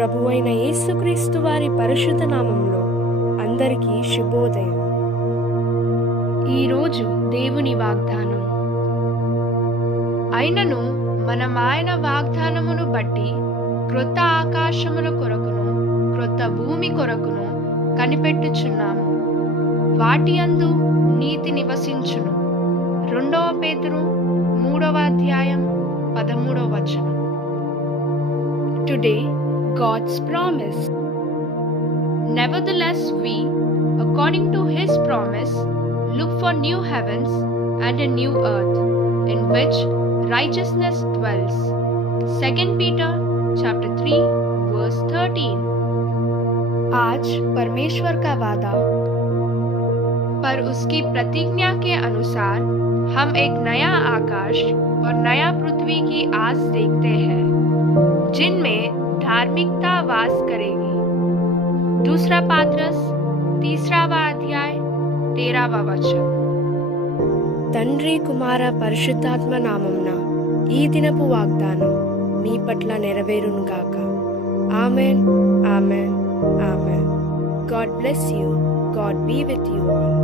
ప్రభువైన యేసుక్రీస్తు వారి పరిశుద్ధ నామములో అందరికీ శుభోదయం. ఈరోజు దేవుని వాగ్దానం. అయినను మనం ఆయన వాగ్దానమును బట్టి క్రొత్త ఆకాశముల కొరకును క్రొత్త భూమి కొరకును కనిపెట్టుచున్నాము. వాటి యందు నీతి నివసించును. 2 పేతురు 3:13. Today, God's promise. Nevertheless, we, according to His promise, look for new heavens and a new earth, in which righteousness dwells. 2 Peter chapter 3, verse 13. आज परमेश्वर का वादा, पर उसकी प्रतिज्ञा के अनुसार हम एक नया आकाश और नया पृथ्वी की आस देखते हैं, जिनमें धार्मिकता वास करेगी. 2 पात्रस 3:13. తండ్రి కుమార పరిశుద్ధాత్మ నామమున ఈ దినపు వాగ్దానం మీ పట్ల నెరవేరునుగాక. Amen, amen, amen. God bless you. God be with you all.